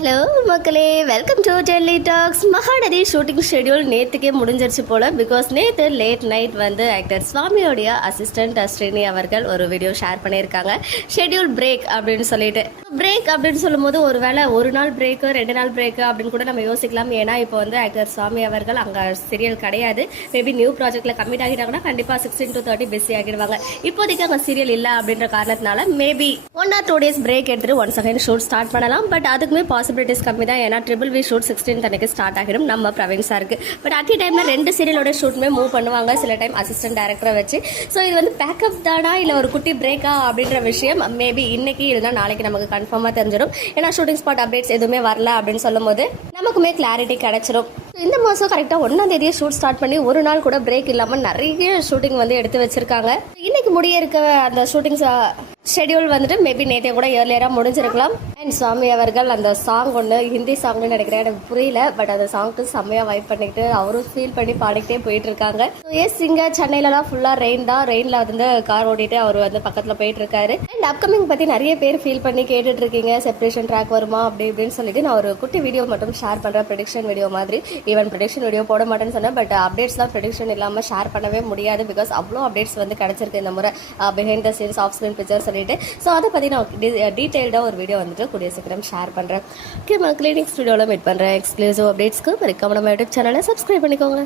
Hello மக்களே. Welcome to Delhi talks Mahanadi shooting schedule நேற்றுக்கே முடிஞ்சிருச்சு போல பிகாஸ் நேற்று லேட் நைட் வந்து ஆக்டர் சுவாமியோடைய அசிஸ்டன்ட் ஸ்ரீனி அவர்கள் ஒரு வீடியோ ஷேர் பண்ணியிருக்காங்க. ஷெட்யூல் பிரேக் அப்படின்னு சொல்லிட்டு. பிரேக் அப்படின்னு சொல்லும்போது ஒரு வேளை ஒரு நாள் பிரேக்கு ரெண்டு நாள் பிரேக்கு அப்படின்னு கூட நம்ம யோசிக்கலாம். ஏன்னா இப்போ வந்து ஆக்டர் சுவாமி அவர்கள் அங்கே சீரியல் கிடையாது. மேபி நியூ ப்ராஜெக்டில் கம்மிட் ஆகிட்டாங்கன்னா கண்டிப்பாக சிக்ஸ்டீன் டு தேர்ட்டி பிஸி ஆகிடுவாங்க. இப்போதைக்கு அங்கே சீரியல் இல்லை அப்படின்ற காரணத்தினால maybe one or two days break எடுத்துட்டு ஒன் செகண்ட் ஷூட் ஸ்டார்ட் பண்ணலாம். பட் அதுக்குமே பாசிபிலிட்டிஸ் கம்மி தான். ஏன்னா ட்ரிபிள் வி ஷூட் சிக்ஸ்டீன் அன்னைக்கு ஸ்டார்ட் ஆகிடும். நம்ம பிரவீன் சாருக்கு பட் அட் டைம்ல ரெண்டு சீரியலோட ஷூட்டுமே மூவ் பண்ணுவாங்க. சில டைம் அசிஸ்டன்ட் டேரக்டரை வச்சு. ஸோ இது வந்து பேக்கப் தானா? இல்லை ஒரு குட்டி பிரேக்கா அப்படின்ற விஷயம் மேபி இன்னைக்கு இல்லைனா நாளைக்கு நமக்கு கன்ஃபார்மாக தெரிஞ்சிடும். ஏன்னா ஷூட்டிங் ஸ்பாட் அப்டேட்ஸ் எதுவுமே வரல அப்படின்னு சொல்லும்போது நமக்குமே கிளாரிட்டி கிடச்சிரும். இந்த மாதம் கரெக்டாக ஒன்றாம் தேதியே ஷூட் ஸ்டார்ட் பண்ணி ஒரு நாள் கூட பிரேக் இல்லாமல் நிறைய ஷூட்டிங் வந்து எடுத்து வச்சிருக்காங்க. இன்னைக்கு முடிய இருக்க அந்த ஷூட்டிங்ஸ் ஷெடியூல் வந்துட்டு மேபி நேற்றே கூட ஏர்லியராக முடிஞ்சிருக்கலாம். அண்ட் சுவாமி அவர்கள் அந்த சாங் ஒன்று ஹிந்தி சாங்னு நினைக்கிறேன் எனக்கு புரியல. பட் அந்த சாங்க்கு செம்மையாக வைப் பண்ணிக்கிட்டு அவரும் ஃபீல் பண்ணி பாடிக்கிட்டே போயிட்டு இருக்காங்க எஸ் இங்கே சென்னையிலலாம் ஃபுல்லாக ரெயின் தான். ரெயினில் வந்து கார் ஓட்டிட்டு அவர் வந்து பக்கத்தில் போயிட்டு இருக்காரு அண்ட் அப்கமிங் பற்றி நிறைய பேர் ஃபீல் பண்ணி கேட்டுட்டு இருக்கீங்க செப்பரேஷன் ட்ராக் வருமா? அப்படி இப்படின்னு சொல்லிட்டு நான் ஒரு குட்டி வீடியோ மட்டும் ஷேர் பண்ணுறேன் ப்ரொடிக்ஷன் வீடியோ மாதிரி. ஈவன் ப்ரொடிக்ஷன் வீடியோ போட மாட்டேன்னு சொன்னேன். பட் அப்டேட்ஸ்லாம் ப்ரெடிக்ஷன் இல்லாமல் ஷேர் பண்ணவே முடியாது பிகாஸ் அவ்வளோ அப்டேட்ஸ் வந்து கிடச்சிருக்கு இந்த முறை. Behind the scenes off screen picture சொல்லிட்டு. ஸோ அதை பற்றி நான் டீட்டெயில்டாக ஒரு வீடியோ வந்துட்டு கூடிய சீக்கிரம் ஷேர் பண்ணுறேன் ஓகே மேம் கிளினிக் ஸ்டுடியோவில் மீட் பண்ணுறேன் எக்ஸ்க்ளூசிவ் அப்டேட்ஸ்க்கு மறக்காம நம்ம யூடியூப் சேனலை சப்ஸ்கிரைப் பண்ணிக்கோங்க.